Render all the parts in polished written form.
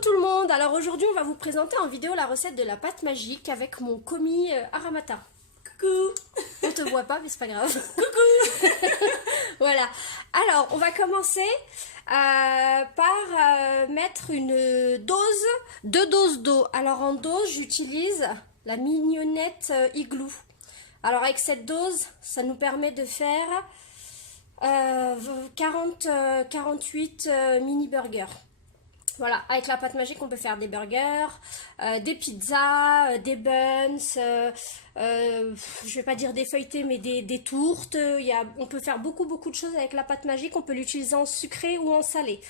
tout le monde, alors aujourd'hui on va vous présenter en vidéo la recette de la pâte magique avec mon commis Aramata. Coucou. On te voit pas mais c'est pas grave. Coucou. Voilà, alors on va commencer par mettre deux doses d'eau. Alors en dose j'utilise la mignonnette Igloo. Alors avec cette dose ça nous permet de faire 48 mini burgers. Voilà, avec la pâte magique, on peut faire des burgers, des pizzas, des buns, je vais pas dire des feuilletés, mais des tourtes. On peut faire beaucoup de choses avec la pâte magique. On peut l'utiliser en sucré ou en salé.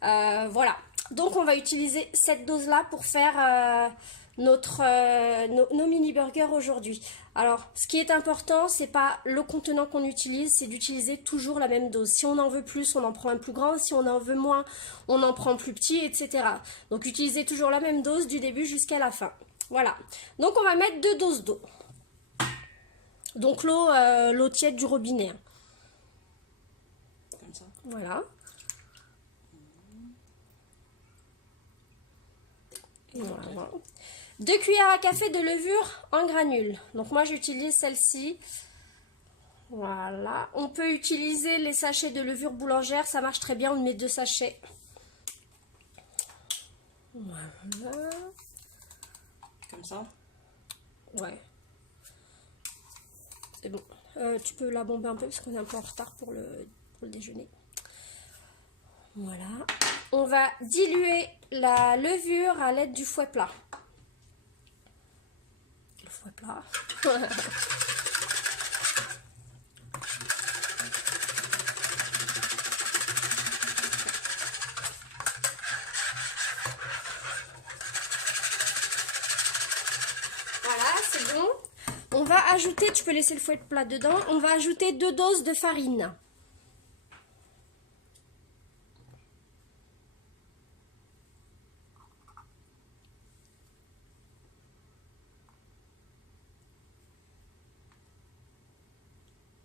Voilà, donc on va utiliser cette dose-là pour faire nos mini burgers aujourd'hui. Alors, ce qui est important, c'est pas le contenant qu'on utilise, c'est d'utiliser toujours la même dose. Si on en veut plus, on en prend un plus grand. Si on en veut moins, on en prend plus petit, etc. Donc, utilisez toujours la même dose du début jusqu'à la fin. Voilà. Donc, on va mettre 2 doses d'eau. Donc, l'eau tiède du robinet. Comme ça. Voilà. Voilà. 2 cuillères à café de levure en granules. Donc moi j'utilise celle-ci. Voilà. On peut utiliser les sachets de levure boulangère. Ça marche très bien. On met 2 sachets. Voilà. Comme ça. Ouais. C'est bon. Tu peux la bomber un peu parce qu'on est un peu en retard pour le déjeuner. Voilà. On va diluer la levure à l'aide du fouet plat. Le fouet plat. Voilà, c'est bon. On va ajouter, tu peux laisser le fouet plat dedans, on va ajouter 2 doses de farine.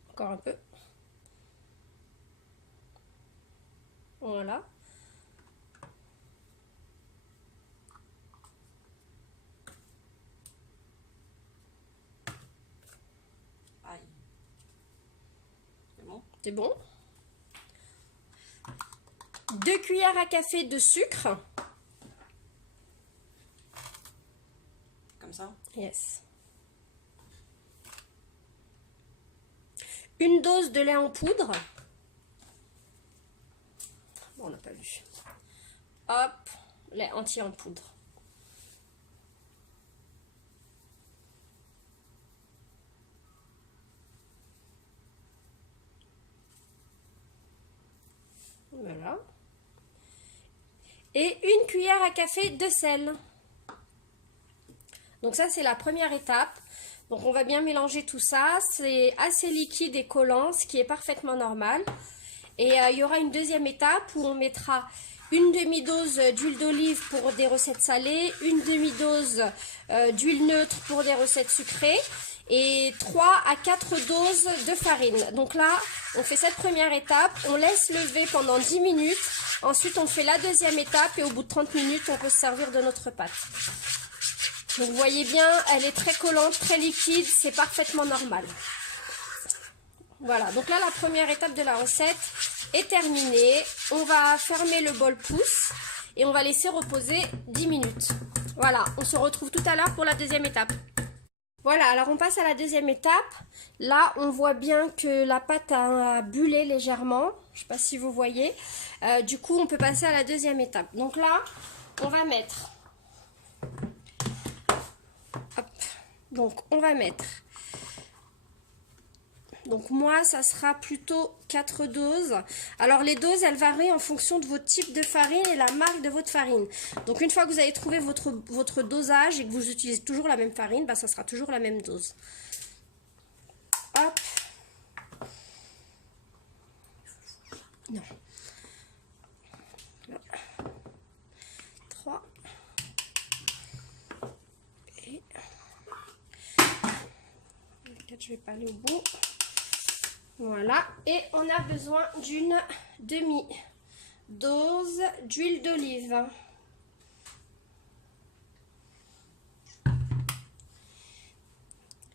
Encore un peu. Voilà. Aïe. C'est bon? C'est bon. 2 cuillères à café de sucre. Comme ça? Yes. 1 dose de lait en poudre. Bon, on n'a pas vu. Hop, lait entier en poudre. Voilà. Et 1 cuillère à café de sel. Donc ça, c'est la première étape. Donc on va bien mélanger tout ça. C'est assez liquide et collant, ce qui est parfaitement normal. Et il y aura une deuxième étape où on mettra une demi-dose d'huile d'olive pour des recettes salées, une demi-dose d'huile neutre pour des recettes sucrées et 3 à 4 doses de farine. Donc là, on fait cette première étape, on laisse lever pendant 10 minutes. Ensuite, on fait la deuxième étape et au bout de 30 minutes, on peut se servir de notre pâte. Donc vous voyez bien, elle est très collante, très liquide, c'est parfaitement normal. Voilà, donc là la première étape de la recette est terminée. On va fermer le bol pouce et on va laisser reposer 10 minutes. Voilà, on se retrouve tout à l'heure pour la deuxième étape. Voilà, alors on passe à la deuxième étape. Là, on voit bien que la pâte a bullé légèrement. Je ne sais pas si vous voyez. Du coup, on peut passer à la deuxième étape. Donc là, on va mettre... Hop. Donc, on va mettre... Donc moi, ça sera plutôt 4 doses. Alors les doses, elles varient en fonction de votre type de farine et la marque de votre farine. Donc une fois que vous avez trouvé votre dosage et que vous utilisez toujours la même farine, bah, ça sera toujours la même dose. Hop. Non. 3. Et 4, je vais pas aller au bout. Voilà, et on a besoin d'une demi-dose d'huile d'olive.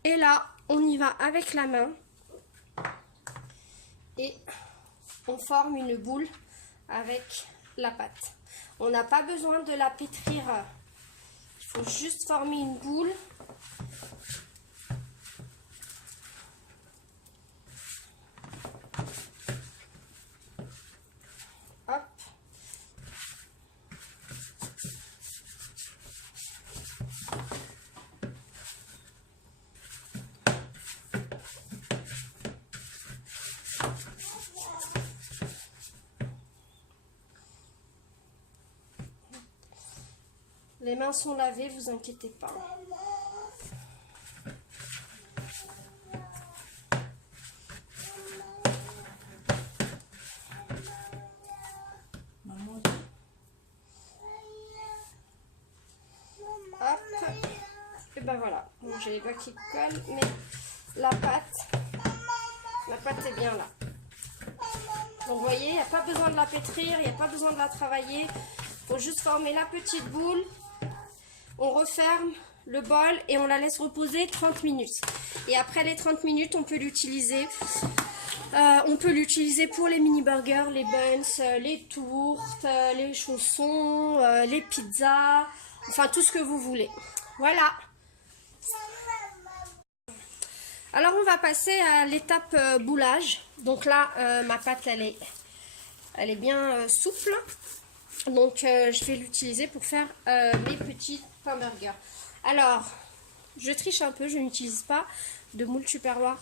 Et là, on y va avec la main. Et on forme une boule avec la pâte. On n'a pas besoin de la pétrir. Il faut juste former une boule. Hop. Les mains sont lavées, vous inquiétez pas. Maman. Hop. Et ben voilà. Bon, j'ai les doigts qui collent, mais la pâte est bien là. Donc vous voyez, il n'y a pas besoin de la pétrir, il n'y a pas besoin de la travailler. Il faut juste former la petite boule. On referme le bol et on la laisse reposer 30 minutes. Et après les 30 minutes, on peut l'utiliser. Pour les mini burgers, les buns, les tourtes, les chaussons, les pizzas, enfin tout ce que vous voulez. Voilà. Alors on va passer à l'étape boulage. Donc là, ma pâte elle est bien souple. Donc je vais l'utiliser pour faire mes petits pains burgers. Alors, je triche un peu, je n'utilise pas de moule Tupperware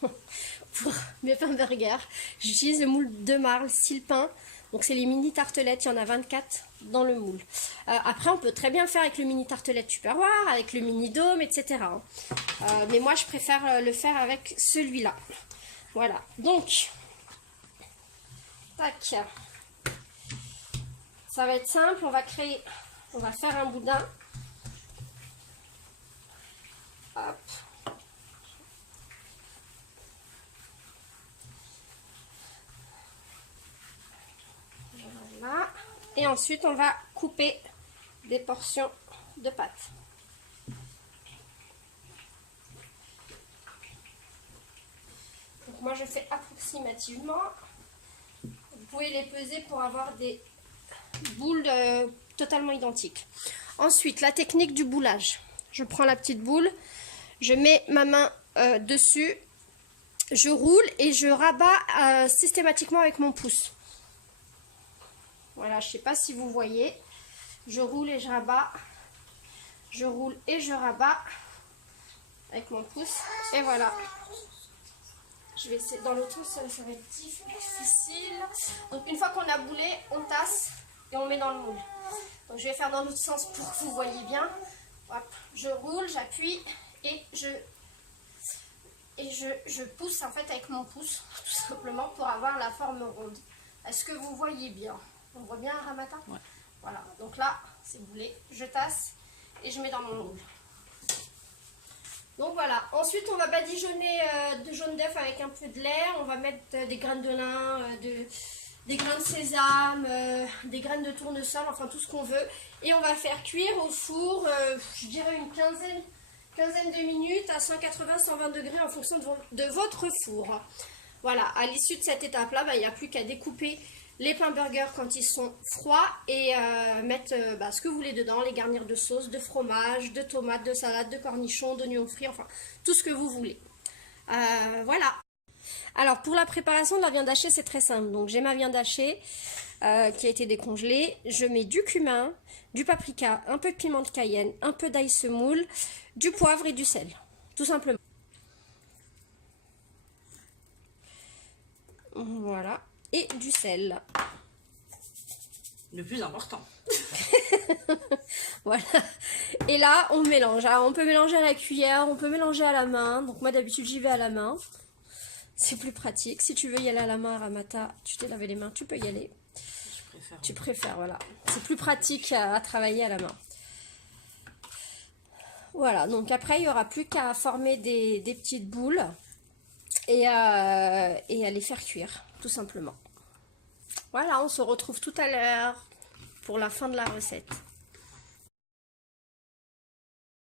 pour mes pains burgers. J'utilise le moule de marle Silpin. Donc c'est les mini tartelettes, il y en a 24 dans le moule. Après on peut très bien le faire avec le mini tartelette Tupperware, avec le mini dôme, etc. Mais moi je préfère le faire avec celui-là. Voilà, donc, tac. Ça va être simple, on va faire un boudin. Hop. Voilà. Et ensuite, on va couper des portions de pâte. Donc moi, je fais approximativement. Vous pouvez les peser pour avoir des boules totalement identiques. Ensuite, la technique du boulage. Je prends la petite boule, je mets ma main dessus, je roule et je rabats systématiquement avec mon pouce. Voilà, je ne sais pas si vous voyez. Je roule et je rabats. Je roule et je rabats avec mon pouce. Et voilà. Je vais essayer dans l'autre sens, ça va être difficile. Donc une fois qu'on a boulé, on tasse et on met dans le moule. Donc je vais faire dans l'autre sens pour que vous voyez bien. Hop, je roule, j'appuie et je pousse en fait avec mon pouce, tout simplement pour avoir la forme ronde. Est-ce que vous voyez bien? On voit bien, Ramata? Ouais. Voilà, donc là, c'est boulé. Je tasse et je mets dans mon moule. Donc voilà, ensuite on va badigeonner de jaune d'œuf avec un peu de lait. On va mettre des graines de lin, des grains de sésame, des graines de tournesol, enfin tout ce qu'on veut. Et on va faire cuire au four, je dirais une quinzaine de minutes à 180-120 degrés en fonction de votre four. Voilà, à l'issue de cette étape-là, il n'y a plus qu'à découper les pains burgers quand ils sont froids et mettre ce que vous voulez dedans, les garnir de sauce, de fromage, de tomates, de salade, de cornichons, d'oignons frits, enfin tout ce que vous voulez. Voilà. Alors pour la préparation de la viande hachée, c'est très simple. Donc j'ai ma viande hachée qui a été décongelée. Je mets du cumin, du paprika, un peu de piment de Cayenne, un peu d'ail semoule, du poivre et du sel. Tout simplement. Voilà. Et du sel. Le plus important. Voilà. Et là, on mélange. Alors, on peut mélanger à la cuillère, on peut mélanger à la main. Donc moi, d'habitude, j'y vais à la main. C'est plus pratique. Si tu veux y aller à la main, Ramata, tu t'es lavé les mains, tu peux y aller. Tu préfères, voilà. C'est plus pratique à travailler à la main. Voilà. Donc après, il n'y aura plus qu'à former des petites boules et à les faire cuire, tout simplement. Voilà, on se retrouve tout à l'heure pour la fin de la recette.